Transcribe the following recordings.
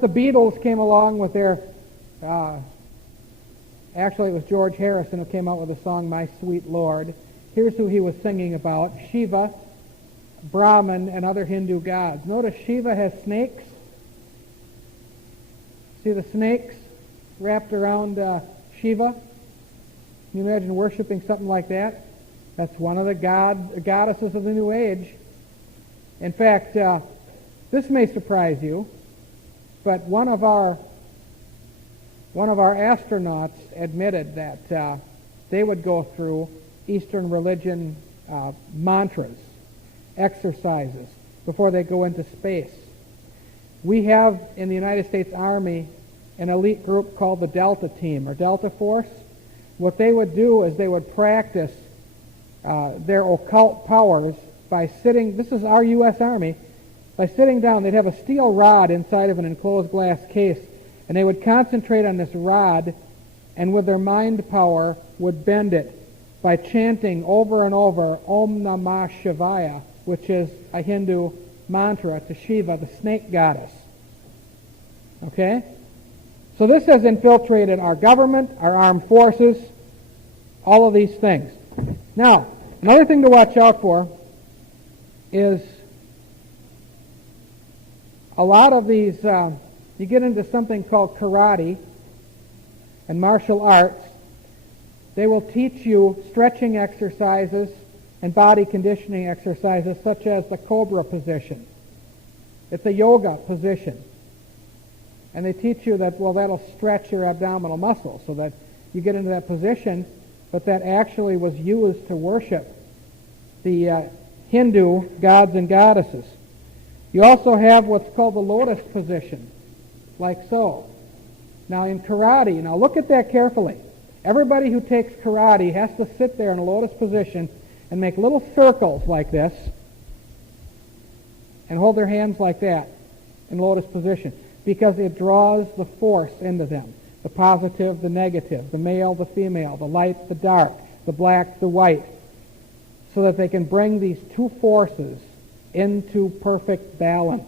The Beatles came along with their, actually it was George Harrison who came out with the song My Sweet Lord. Here's who he was singing about: Shiva, Brahman, and other Hindu gods. Notice Shiva has snakes. See the snakes wrapped around Shiva? Can you imagine worshiping something like that? That's one of the goddesses of the New Age. In fact, this may surprise you, but one of our astronauts admitted that they would go through Eastern religion mantras, exercises, before they go into space. We have in the United States Army an elite group called the Delta Team, or Delta Force. What they would do is they would practice their occult powers by sitting, this is our U.S. Army, by sitting down. They'd have a steel rod inside of an enclosed glass case, and they would concentrate on this rod, and with their mind power would bend it by chanting over and over Om Namah Shivaya, which is a Hindu mantra to Shiva, the snake goddess. Okay? So this has infiltrated our government, our armed forces, all of these things. Now, another thing to watch out for is a lot of these, you get into something called karate and martial arts. They will teach you stretching exercises and body conditioning exercises such as the cobra position. It's a yoga position. And they teach you that, well, that'll stretch your abdominal muscles so that you get into that position, but that actually was used to worship the Hindu gods and goddesses. You also have what's called the lotus position, like so. Now in karate, now look at that carefully. Everybody who takes karate has to sit there in a lotus position and make little circles like this and hold their hands like that in lotus position, because it draws the force into them. The positive, the negative, the male, the female, the light, the dark, the black, the white, so that they can bring these two forces into perfect balance.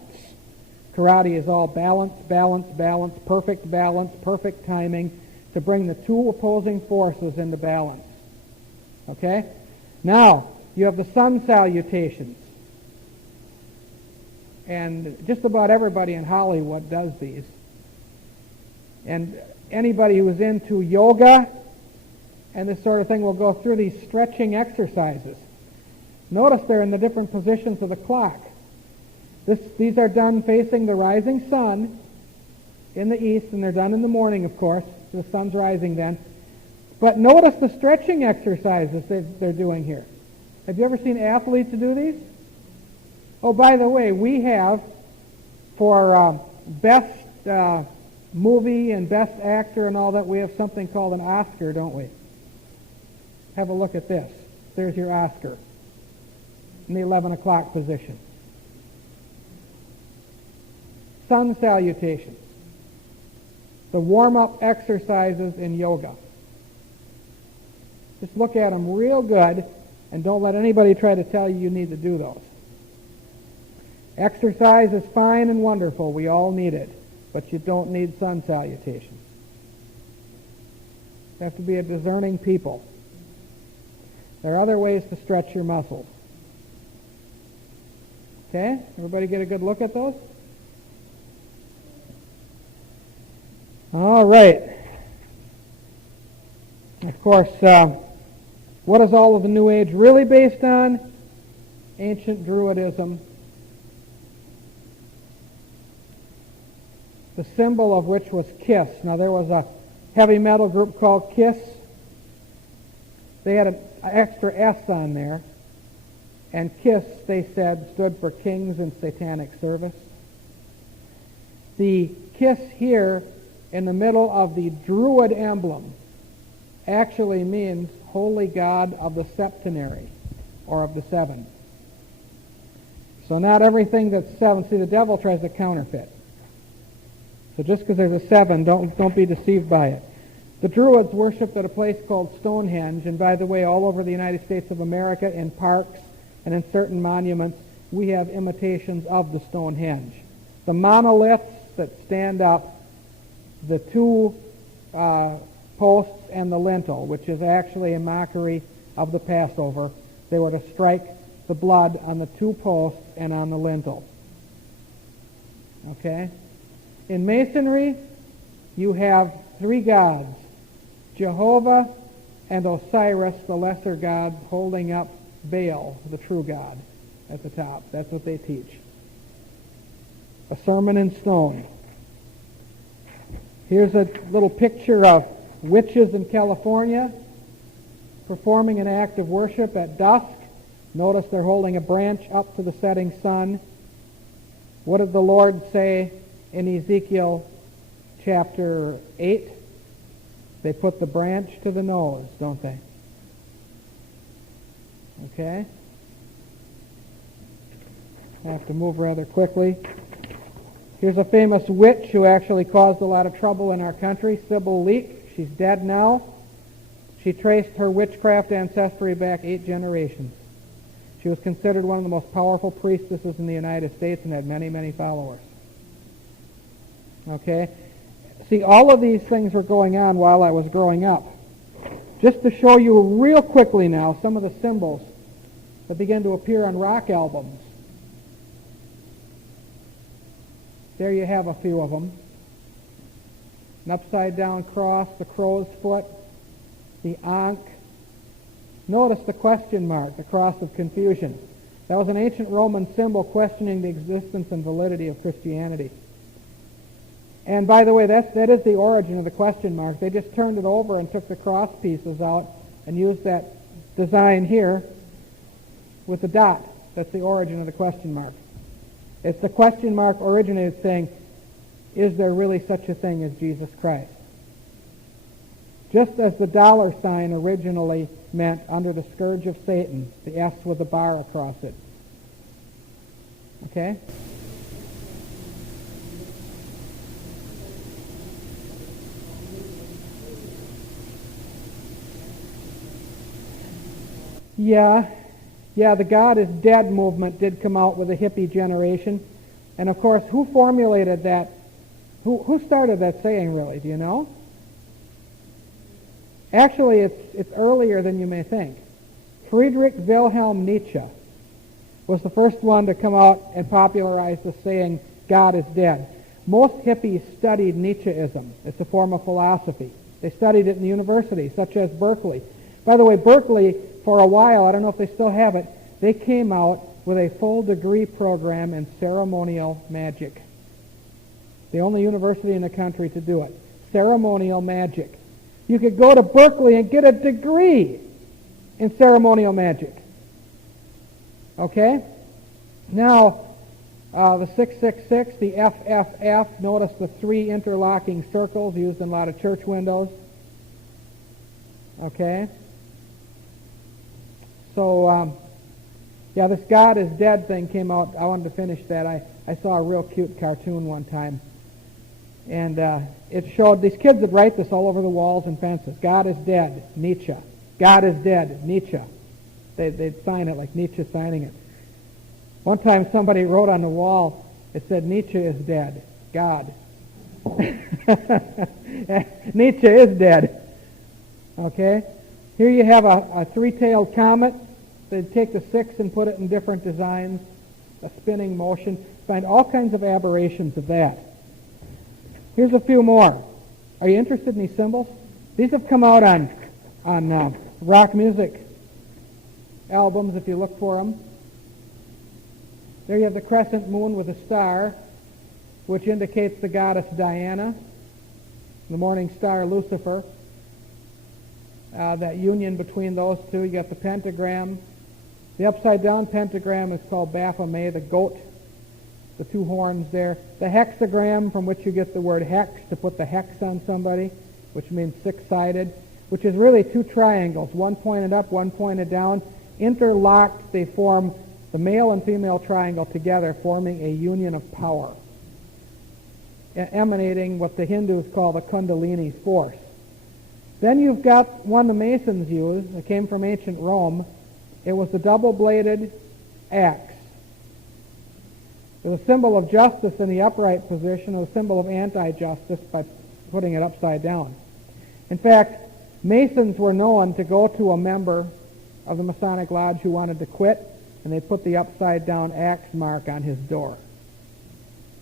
Karate is all balance, balance, balance, perfect timing to bring the two opposing forces into balance. Okay? Now, you have the sun salutations. And just about everybody in Hollywood does these. And anybody who's into yoga and this sort of thing will go through these stretching exercises. Notice they're in the different positions of the clock. These are done facing the rising sun in the east, and they're done in the morning, of course. The sun's rising then. But notice the stretching exercises they're doing here. Have you ever seen athletes do these? Oh, by the way, we have, for best movie and best actor and all that, we have something called an Oscar, don't we? Have a look at this. There's your Oscar in the 11 o'clock position. Sun salutation. The warm-up exercises in yoga. Just look at them real good, and don't let anybody try to tell you need to do those. Exercise is fine and wonderful. We all need it. But you don't need sun salutation. You have to be a discerning people. There are other ways to stretch your muscles. Okay? Everybody get a good look at those? All right. Of course, what is all of the New Age really based on? Ancient Druidism, the symbol of which was KISS. Now, there was a heavy metal group called KISS. They had an extra S on there. And KISS, they said, stood for Kings in Satanic Service. The KISS here in the middle of the Druid emblem actually means Holy God of the Septenary, or of the seven. So not everything that's seven. See, the devil tries to counterfeit. So just because there's a seven, don't be deceived by it. The Druids worshipped at a place called Stonehenge, and by the way, all over the United States of America, in parks and in certain monuments, we have imitations of the Stonehenge. The monoliths that stand up, the two posts and the lintel, which is actually a mockery of the Passover. They were to strike the blood on the two posts and on the lintel. Okay? In Masonry, you have three gods, Jehovah and Osiris, the lesser god, holding up Baal, the true god, at the top. That's what they teach. A sermon in stone. Here's a little picture of witches in California performing an act of worship at dusk. Notice they're holding a branch up to the setting sun. What did the Lord say in Ezekiel chapter 8? They put the branch to the nose, don't they? Okay? I have to move rather quickly. Here's a famous witch who actually caused a lot of trouble in our country, Sybil Leek. She's dead now. She traced her witchcraft ancestry back 8 generations. She was considered one of the most powerful priestesses in the United States and had many, many followers. Okay? See, all of these things were going on while I was growing up. Just to show you real quickly now some of the symbols that begin to appear on rock albums. There you have a few of them. An upside-down cross, the crow's foot, the ankh. Notice the question mark, the cross of confusion. That was an ancient Roman symbol questioning the existence and validity of Christianity. And by the way, that is the origin of the question mark. They just turned it over and took the cross pieces out and used that design here with the dot. That's the origin of the question mark. It's the question mark originated saying, is there really such a thing as Jesus Christ? Just as the dollar sign originally meant under the scourge of Satan, the S with a bar across it. Okay? Yeah, the God is dead movement did come out with a hippie generation. And of course, who formulated that? Who started that saying, really? Do you know? Actually, it's earlier than you may think. Friedrich Wilhelm Nietzsche was the first one to come out and popularize the saying, God is dead. Most hippies studied Nietzscheism. It's a form of philosophy. They studied it in the universities, such as Berkeley. By the way, Berkeley, for a while, I don't know if they still have it, they came out with a full degree program in ceremonial magic. The only university in the country to do it. Ceremonial magic. You could go to Berkeley and get a degree in ceremonial magic. Okay? Now, the 666, the FFF, notice the 3 interlocking circles used in a lot of church windows. Okay? So, this God is dead thing came out. I wanted to finish that. I saw a real cute cartoon one time. And it showed, these kids would write this all over the walls and fences. God is dead, Nietzsche. God is dead, Nietzsche. They'd sign it like Nietzsche signing it. One time somebody wrote on the wall, it said, Nietzsche is dead, God. Nietzsche is dead. Okay? Here you have a 3-tailed comet. They'd take the 6 and put it in different designs, a spinning motion. Find all kinds of aberrations of that. Here's a few more. Are you interested in these symbols? These have come out on rock music albums, if you look for them. There you have the crescent moon with a star, which indicates the goddess Diana, the morning star Lucifer. That union between those two. You got the pentagram. The upside-down pentagram is called Baphomet, the goat, the 2 horns there. The hexagram, from which you get the word hex, to put the hex on somebody, which means 6-sided, which is really 2 triangles, one pointed up, one pointed down. Interlocked, they form the male and female triangle together, forming a union of power, emanating what the Hindus call the Kundalini force. Then you've got one the Masons used. It came from ancient Rome. It was the double-bladed axe. There's a symbol of justice in the upright position, and a symbol of anti-justice by putting it upside down. In fact, Masons were known to go to a member of the Masonic Lodge who wanted to quit, and they put the upside-down axe mark on his door,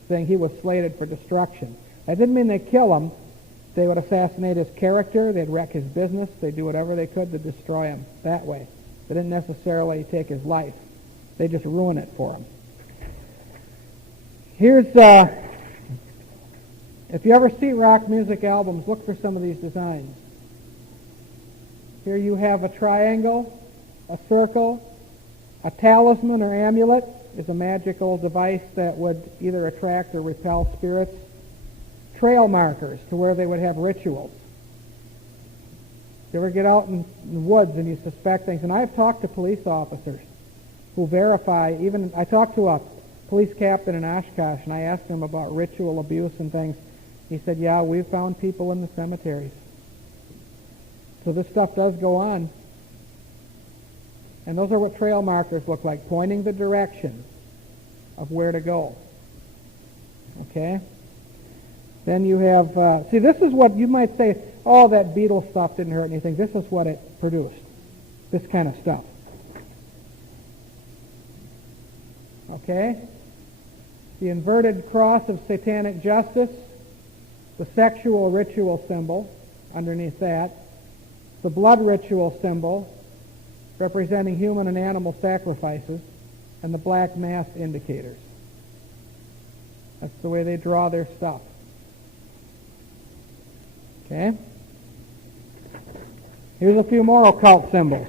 saying he was slated for destruction. That didn't mean they'd kill him. They would assassinate his character, they'd wreck his business, they'd do whatever they could to destroy him that way. They didn't necessarily take his life. They just ruin it for him. Here's, if you ever see rock music albums, look for some of these designs. Here you have a triangle, a circle, a talisman or amulet is a magical device that would either attract or repel spirits. Trail markers to where they would have rituals. You ever get out in the woods and you suspect things? And I've talked to police officers who verify, even I talked to a police captain in Oshkosh and I asked him about ritual abuse and things. He said, yeah, we've found people in the cemeteries. So this stuff does go on. And those are what trail markers look like, pointing the direction of where to go. Okay? Then you have, see, this is what you might say, oh, that Beatles stuff didn't hurt anything. This is what it produced, this kind of stuff. Okay? The inverted cross of satanic justice, the sexual ritual symbol underneath that, the blood ritual symbol representing human and animal sacrifices, and the black mass indicators. That's the way they draw their stuff. Okay? Here's a few more occult symbols.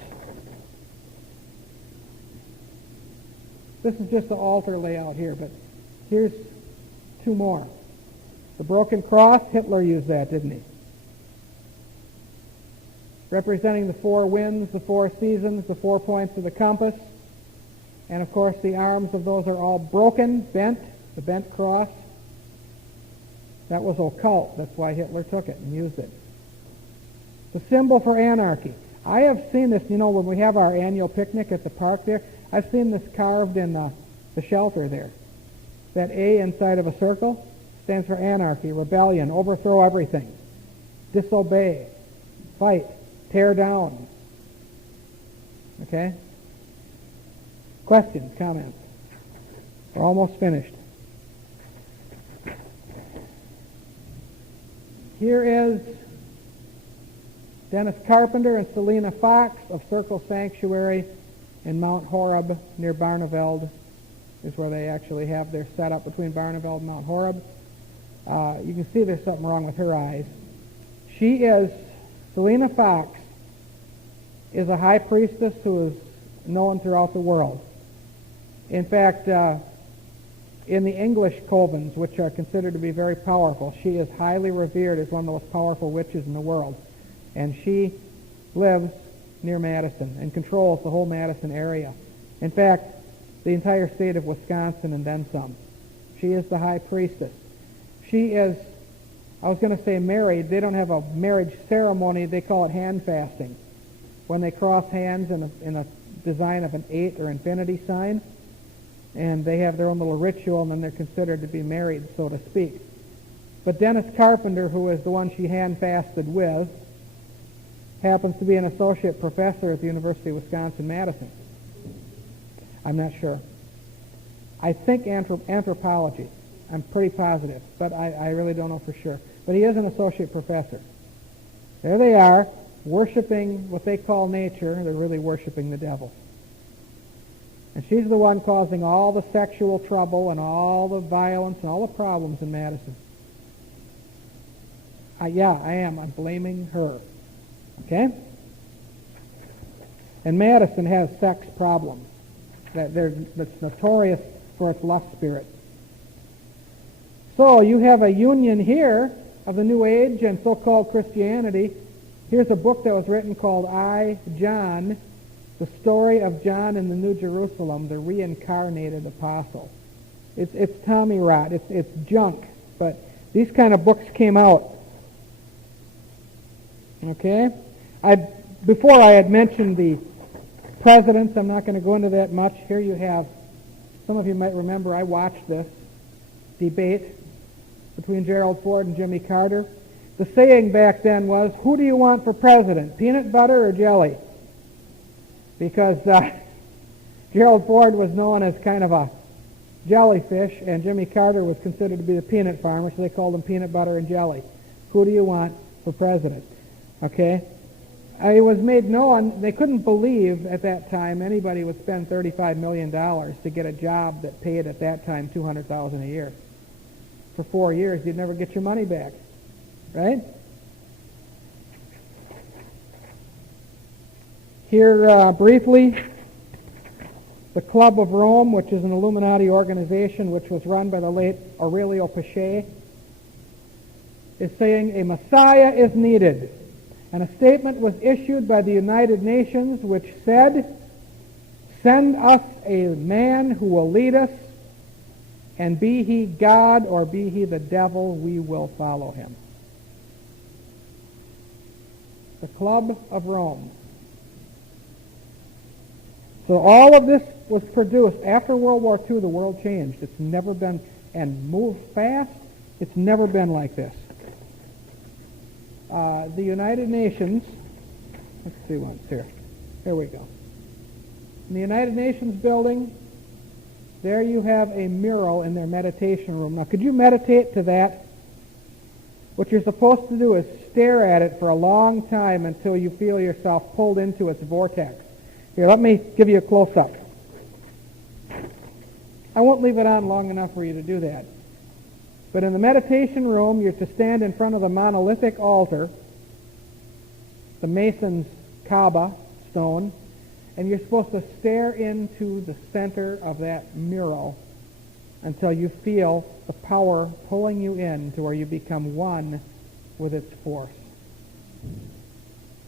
This is just the altar layout here, but here's two more. The broken cross, Hitler used that, didn't he? Representing the four winds, the four seasons, the 4 points of the compass. And of course the arms of those are all broken, bent, the bent cross. That was occult. That's why Hitler took it and used it. The symbol for anarchy. I have seen this, when we have our annual picnic at the park there, I've seen this carved in the shelter there. That A inside of a circle stands for anarchy, rebellion, overthrow everything, disobey, fight, tear down. Okay? Questions, comments? We're almost finished. Here is Dennis Carpenter and Selena Fox of Circle Sanctuary in Mount Horeb near Barneveld, is where they actually have their setup between Barneveld and Mount Horeb. You can see there's something wrong with her eyes. Selena Fox is a high priestess who is known throughout the world. In fact, in the English covens, which are considered to be very powerful, she is highly revered as one of the most powerful witches in the world. And she lives near Madison and controls the whole Madison area. In fact, the entire state of Wisconsin and then some. She is the high priestess. She is, I was going to say married. They don't have a marriage ceremony. They call it hand fasting. When they cross hands in a design of an 8 or infinity sign, and they have their own little ritual, and then they're considered to be married, so to speak. But Dennis Carpenter, who is the one she hand-fasted with, happens to be an associate professor at the University of Wisconsin-Madison. I'm not sure. I think anthropology. I'm pretty positive, but I really don't know for sure. But he is an associate professor. There they are, worshiping what they call nature. They're really worshiping the devil. And she's the one causing all the sexual trouble and all the violence and all the problems in Madison. Yeah, I am. I'm blaming her. Okay? And Madison has sex problems. That's notorious for its lust spirit. So you have a union here of the New Age and so-called Christianity. Here's a book that was written called I, John, the story of John in the New Jerusalem, the reincarnated apostle. It's Tommy rot. It's junk. But these kind of books came out. Okay? Before I had mentioned the presidents, I'm not going to go into that much. Here you have Some of you might remember I watched this debate between Gerald Ford and Jimmy Carter. The saying back then was, who do you want for president, peanut butter or jelly? Because Gerald Ford was known as kind of a jellyfish, and Jimmy Carter was considered to be the peanut farmer, so they called him peanut butter and jelly. Who do you want for president? Okay? It was made known, they couldn't believe at that time anybody would spend $35 million to get a job that paid at that time $200,000 a year. For 4 years, you'd never get your money back. Right? Here, briefly, the Club of Rome, which is an Illuminati organization which was run by the late Aurelio Pache, is saying a Messiah is needed. And a statement was issued by the United Nations which said, send us a man who will lead us, and be he God or be he the devil, we will follow him. The Club of Rome. So all of this was produced after World War II. The world changed. It's never been, and moved fast. It's never been like this. The United Nations, let's see once here. Here we go. In the United Nations building, there you have a mural in their meditation room. Now, could you meditate to that? What you're supposed to do is stare at it for a long time until you feel yourself pulled into its vortex. Here, let me give you a close-up. I won't leave it on long enough for you to do that. But in the meditation room, you're to stand in front of the monolithic altar, the Mason's Kaaba stone, and you're supposed to stare into the center of that mural until you feel the power pulling you in to where you become one with its force.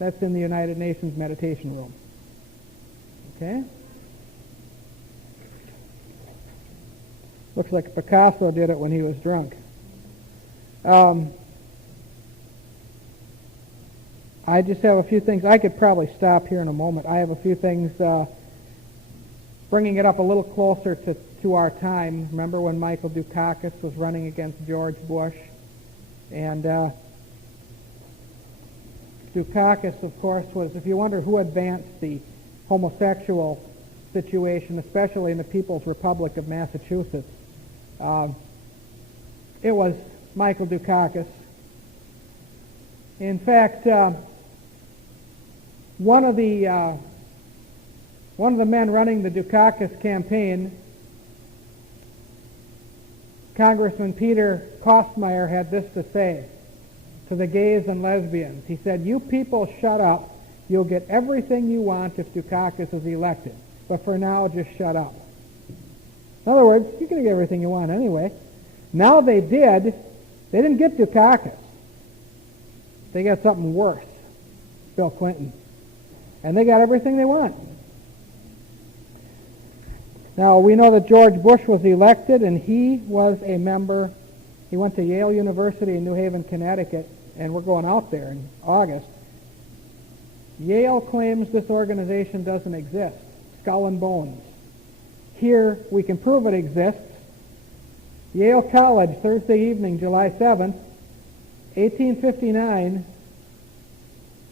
That's in the United Nations meditation room. Okay? Looks like Picasso did it when he was drunk. I just have a few things. I could probably stop here in a moment. I have a few things bringing it up a little closer to our time. Remember when Michael Dukakis was running against George Bush? And Dukakis, of course, was, if you wonder who advanced the homosexual situation, especially in the People's Republic of Massachusetts, it was Michael Dukakis. In fact, one of the men running the Dukakis campaign, Congressman Peter Kostmeyer, had this to say to the gays and lesbians. He said, "You people shut up. You'll get everything you want if Dukakis is elected. But for now, just shut up." In other words, you're going to get everything you want anyway. Now they did. They didn't get Dukakis. They got something worse, Bill Clinton. And they got everything they want. Now, we know that George Bush was elected, and he was a member. He went to Yale University in New Haven, Connecticut, and we're going out there in August. Yale claims this organization doesn't exist. Skull and Bones. Here, we can prove it exists. Yale College, Thursday evening, July 7th, 1859.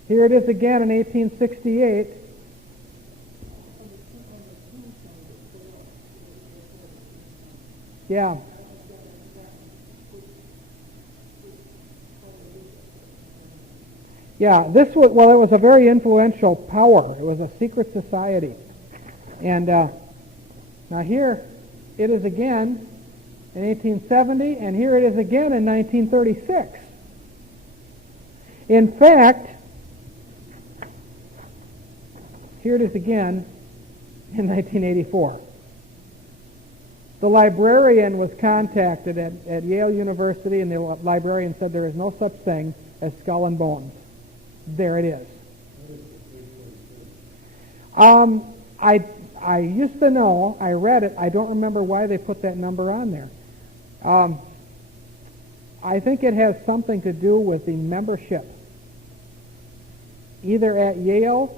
Here it is again in 1868. Yeah. Yeah, this was, well, it was a very influential power. It was a secret society. And now here it is again in 1870, and here it is again in 1936. In fact, here it is again in 1984. The librarian was contacted at Yale University, and the librarian said there is no such thing as Skull and Bones. There it is. I used to know, I read it, I don't remember why they put that number on there. I think it has something to do with the membership, either at Yale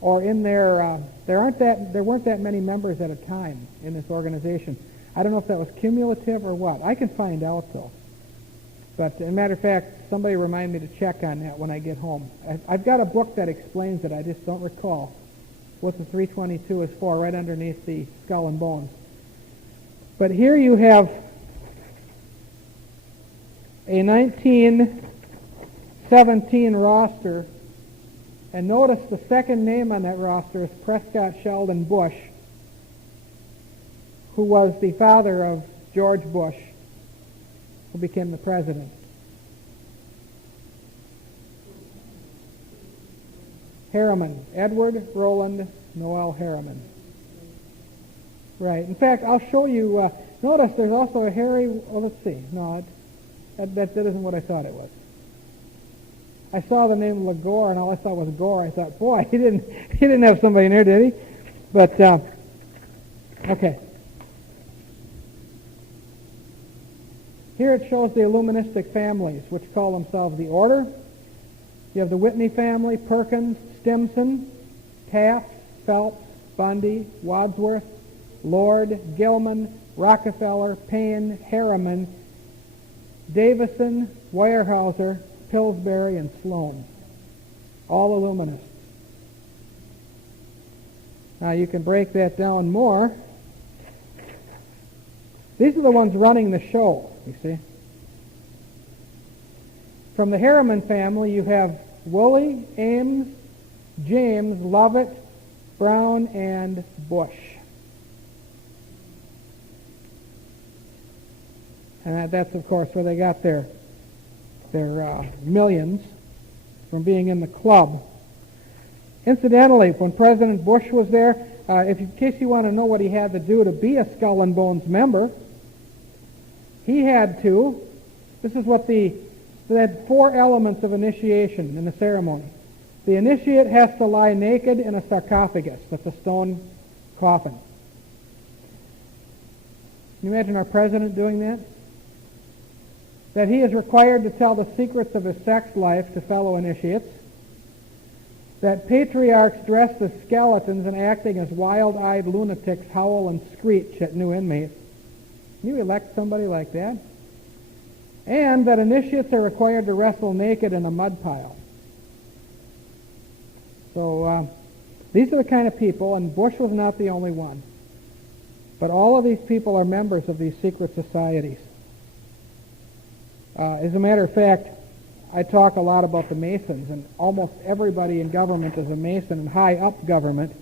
or in their There weren't that many members at a time in this organization. I don't know if that was cumulative or what. I can find out, though. But, as a matter of fact, somebody remind me to check on that when I get home. I've got a book that explains it. I just don't recall what the 322 is for, right underneath the skull and bones. But here you have a 1917 roster, and notice the second name on that roster is Prescott Sheldon Bush, who was the father of George Bush, who became the president. Harriman, Edward Roland Noel Harriman. Right. In fact, I'll show you. Notice there's also a Harry. Well, let's see. No, that isn't what I thought it was. I saw the name Lagore, and all I saw was Gore. I thought, boy, he didn't have somebody in there, did he? But okay. Here it shows the Illuministic families, which call themselves the Order. You have the Whitney family, Perkins, Stimson, Taft, Phelps, Bundy, Wadsworth, Lord, Gilman, Rockefeller, Payne, Harriman, Davison, Weyerhaeuser, Pillsbury, and Sloan. All Illuminists. Now you can break that down more. These are the ones running the show, you see. From the Harriman family, you have Woolley, Ames, James, Lovett, Brown, and Bush. And that's, of course, where they got their millions from being in the club. Incidentally, when President Bush was there, in case you want to know what he had to do to be a Skull and Bones member, he had to, this is what they had 4 elements of initiation in the ceremony. The initiate has to lie naked in a sarcophagus. That's a stone coffin. Can you imagine our president doing that? That he is required to tell the secrets of his sex life to fellow initiates. That patriarchs dressed as skeletons and acting as wild-eyed lunatics howl and screech at new inmates. Can you elect somebody like that? And that initiates are required to wrestle naked in a mud pile. So these are the kind of people, and Bush was not the only one. But all of these people are members of these secret societies. As a matter of fact, I talk a lot about the Masons, and almost everybody in government is a Mason, and high up government.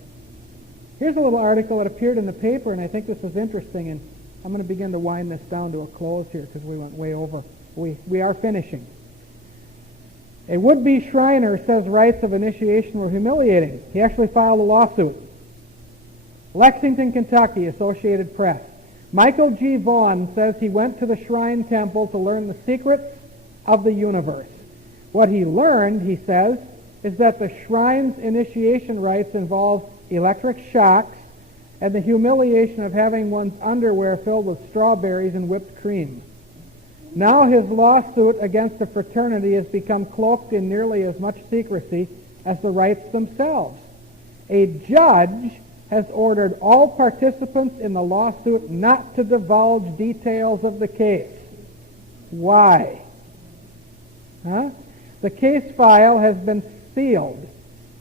Here's a little article that appeared in the paper, and I think this is interesting, and I'm going to begin to wind this down to a close here because we went way over. We are finishing. A would-be Shriner says rites of initiation were humiliating. He actually filed a lawsuit. Lexington, Kentucky, Associated Press. Michael G. Vaughn says he went to the Shrine Temple to learn the secrets of the universe. What he learned, he says, is that the Shrine's initiation rites involve electric shocks and the humiliation of having one's underwear filled with strawberries and whipped cream. Now his lawsuit against the fraternity has become cloaked in nearly as much secrecy as the rites themselves. A judge has ordered all participants in the lawsuit not to divulge details of the case. Why? The case file has been sealed,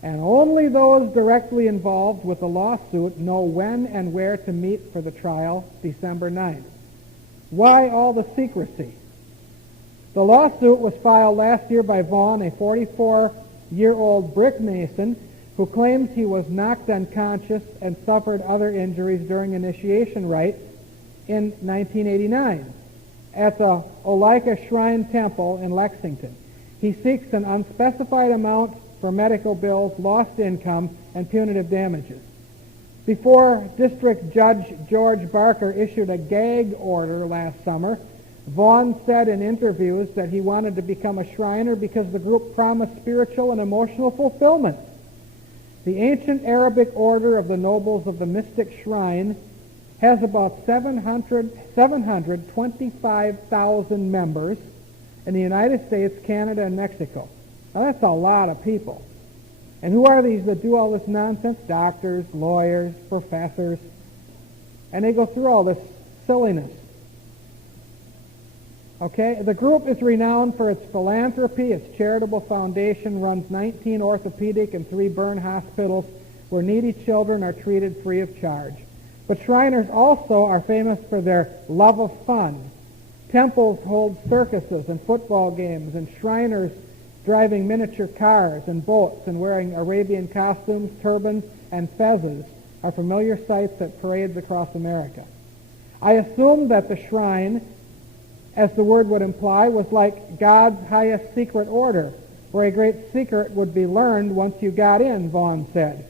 and only those directly involved with the lawsuit know when and where to meet for the trial, December 9th. Why all the secrecy? The lawsuit was filed last year by Vaughn, a 44-year-old brick mason who claims he was knocked unconscious and suffered other injuries during initiation rite in 1989 at the Olika Shrine Temple in Lexington. He seeks an unspecified amount for medical bills, lost income, and punitive damages. Before District Judge George Barker issued a gag order last summer, Vaughn said in interviews that he wanted to become a Shriner because the group promised spiritual and emotional fulfillment. The ancient Arabic order of the Nobles of the Mystic Shrine has about 725,000 members in the United States, Canada, and Mexico. Now that's a lot of people. And who are these that do all this nonsense? Doctors, lawyers, professors. And they go through all this silliness. Okay? The group is renowned for its philanthropy. Its charitable foundation runs 19 orthopedic and 3 burn hospitals where needy children are treated free of charge. But Shriners also are famous for their love of fun. Temples hold circuses and football games, and Shriners driving miniature cars and boats and wearing Arabian costumes, turbans, and fezzes are familiar sights at parades across America. I assume that the shrine, as the word would imply, was like God's highest secret order, where a great secret would be learned once you got in, Vaughan said.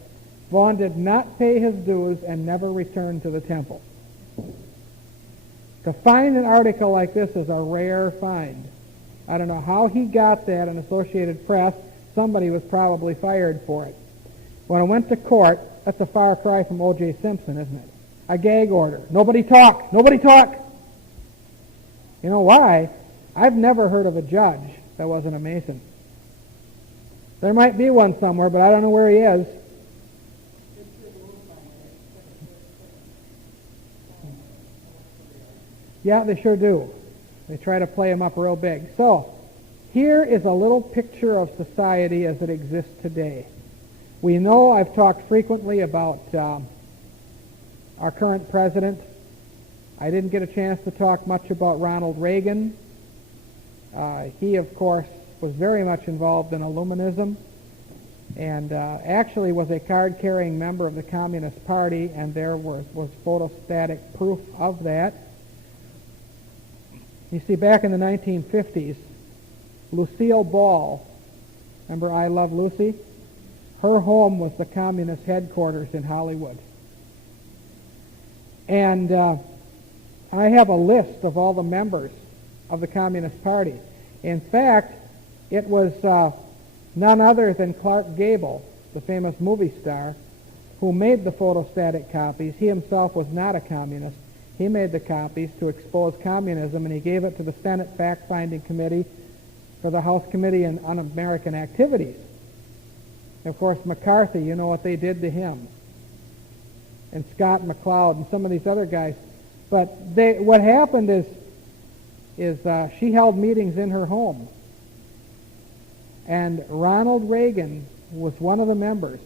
Vaughan did not pay his dues and never returned to the temple. To find an article like this is a rare find. I don't know how he got that in Associated Press. Somebody was probably fired for it. When I went to court, that's a far cry from O.J. Simpson, isn't it? A gag order. Nobody talk! Nobody talk! You know why? I've never heard of a judge that wasn't a Mason. There might be one somewhere, but I don't know where he is. Yeah, they sure do. They try to play him up real big. So, here is a little picture of society as it exists today. We know I've talked frequently about our current president. I didn't get a chance to talk much about Ronald Reagan. He, of course, was very much involved in Illuminism and actually was a card-carrying member of the Communist Party, and there was photostatic proof of that. You see, back in the 1950s, Lucille Ball, remember I Love Lucy? Her home was the communist headquarters in Hollywood. And I have a list of all the members of the Communist Party. In fact, it was none other than Clark Gable, the famous movie star, who made the photostatic copies. He himself was not a communist. He made the copies to expose communism, and he gave it to the Senate Fact-Finding Committee for the House Committee on Un-American Activities. And of course, McCarthy, you know what they did to him. And Scott McCloud and some of these other guys. But what happened is she held meetings in her home. And Ronald Reagan was one of the members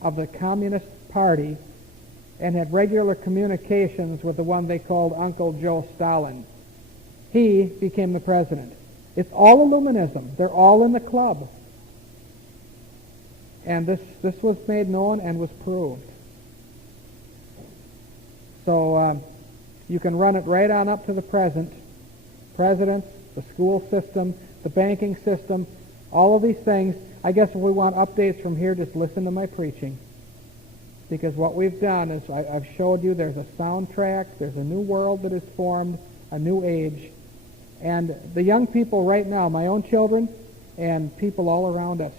of the Communist Party and had regular communications with the one they called Uncle Joe Stalin. He became the president. It's all Illuminism. They're all in the club. And this was made known and was proved. So you can run it right on up to the present. Presidents, the school system, the banking system, all of these things. I guess if we want updates from here, just listen to my preaching. Because what we've done is I've showed you there's a soundtrack, there's a new world that is formed, a new age. And the young people right now, my own children and people all around us.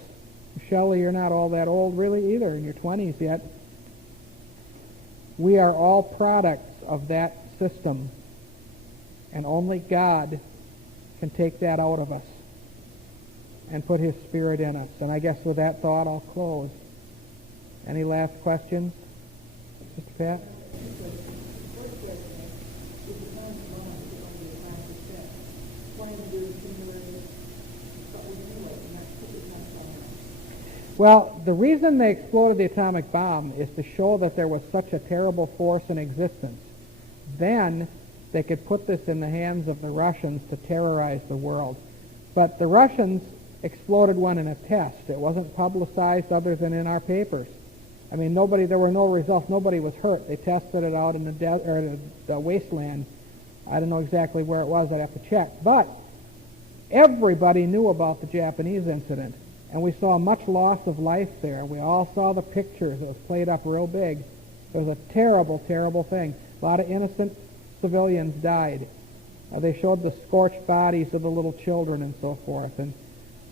Shelley, you're not all that old really either, in your 20s yet. We are all products of that system. And only God can take that out of us and put His Spirit in us. And I guess with that thought, I'll close. Any last questions? Mr. Pat? Well, the reason they exploded the atomic bomb is to show that there was such a terrible force in existence. Then they could put this in the hands of the Russians to terrorize the world. But the Russians exploded one in a test. It wasn't publicized other than in our papers. I mean, there were no results. Nobody was hurt. They tested it out in the wasteland. I don't know exactly where it was. I'd have to check. But everybody knew about the Japanese incident, and we saw much loss of life there. We all saw the pictures. It was played up real big. It was a terrible, terrible thing. A lot of innocent civilians died. They showed the scorched bodies of the little children and so forth. And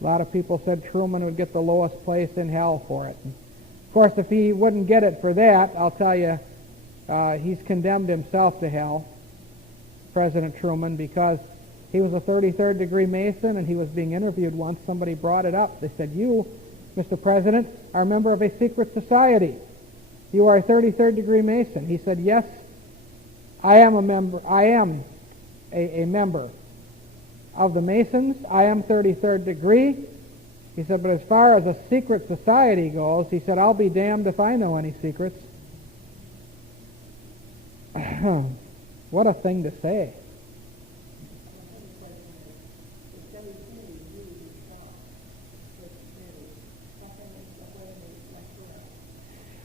a lot of people said Truman would get the lowest place in hell for it. And of course, if he wouldn't get it for that, I'll tell you, he's condemned himself to hell, President Truman, because he was a 33rd degree Mason, and he was being interviewed once. Somebody brought it up. They said, you Mr. President, are a member of a secret society. You are a 33rd degree Mason. He said, yes, I am a member. I am a member of the Masons. I am 33rd degree. He said, but as far as a secret society goes, he said, I'll be damned if I know any secrets. What a thing to say.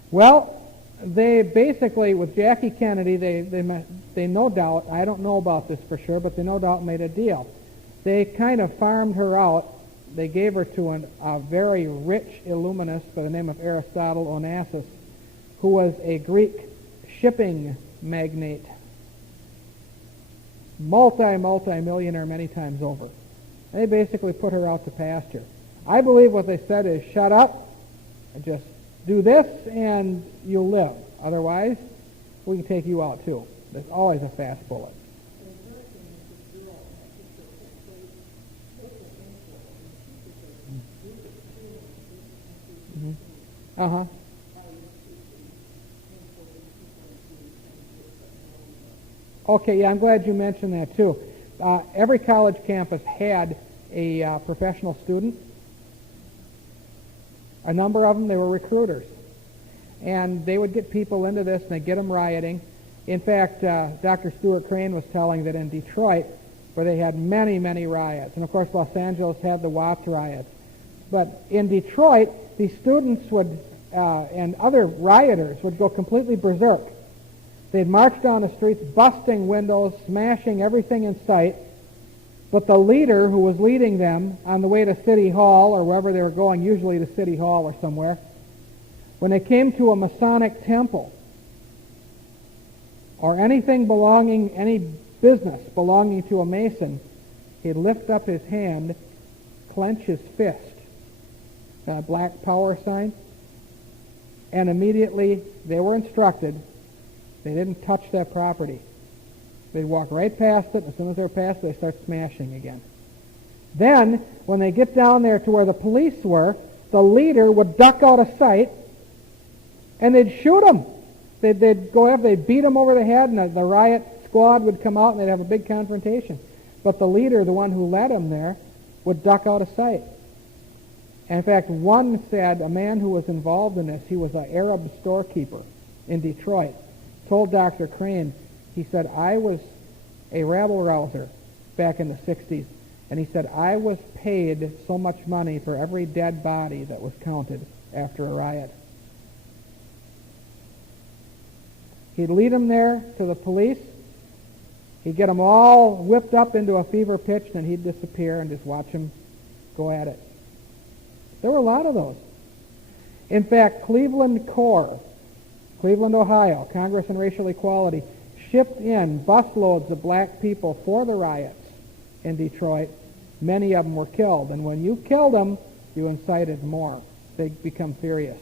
Well, they basically, with Jackie Kennedy, they no doubt, I don't know about this for sure, but they no doubt made a deal. They kind of farmed her out. They gave her to a very rich illuminist by the name of Aristotle Onassis, who was a Greek shipping magnate, multi-millionaire many times over. They basically put her out to pasture. I believe what they said is, shut up and just do this and you'll live. Otherwise, we can take you out too. There's always a fast bullet. Uh-huh. Okay, yeah, I'm glad you mentioned that too. Every college campus had a professional student. A number of them, they were recruiters. And they would get people into this and they'd get them rioting. In fact, Dr. Stuart Crane was telling that in Detroit, where they had many, many riots, and of course Los Angeles had the Watts riots, but in Detroit, the students would, and other rioters would go completely berserk. They'd march down the streets, busting windows, smashing everything in sight, but the leader who was leading them on the way to City Hall, or wherever they were going, usually to City Hall or somewhere, when they came to a Masonic temple, or anything belonging, any business belonging to a Mason, he'd lift up his hand, clench his fist, a black power sign, and immediately they were instructed they didn't touch that property. They'd walk right past it, and as soon as they're past it, they start smashing again. Then, when they get down there to where the police were, the leader would duck out of sight, and they'd shoot him. They'd go after, they'd beat him over the head, and the riot squad would come out, and they'd have a big confrontation. But the leader, the one who led them there, would duck out of sight. And in fact, one said, a man who was involved in this, he was an Arab storekeeper in Detroit, told Dr. Crane, he said, I was a rabble-rouser back in the 60s, and he said, I was paid so much money for every dead body that was counted after a riot. He'd lead them there to the police. He'd get them all whipped up into a fever pitch, and then he'd disappear and just watch them go at it. There were a lot of those. In fact, Cleveland Corps, Cleveland, Ohio, Congress on Racial Equality, shipped in busloads of black people for the riots in Detroit. Many of them were killed. And when you killed them, you incited more. They become furious.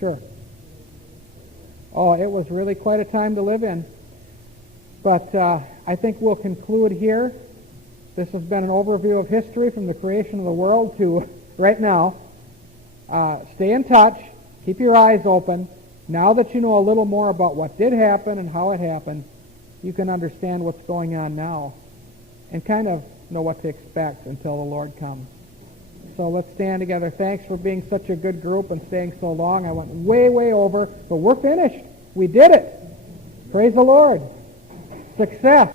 Sure. Oh, it was really quite a time to live in. But I think we'll conclude here. This has been an overview of history from the creation of the world to right now. Stay in touch. Keep your eyes open. Now that you know a little more about what did happen and how it happened, you can understand what's going on now and kind of know what to expect until the Lord comes. So let's stand together. Thanks for being such a good group and staying so long. I went way, way over, but we're finished. We did it. Praise the Lord. Success.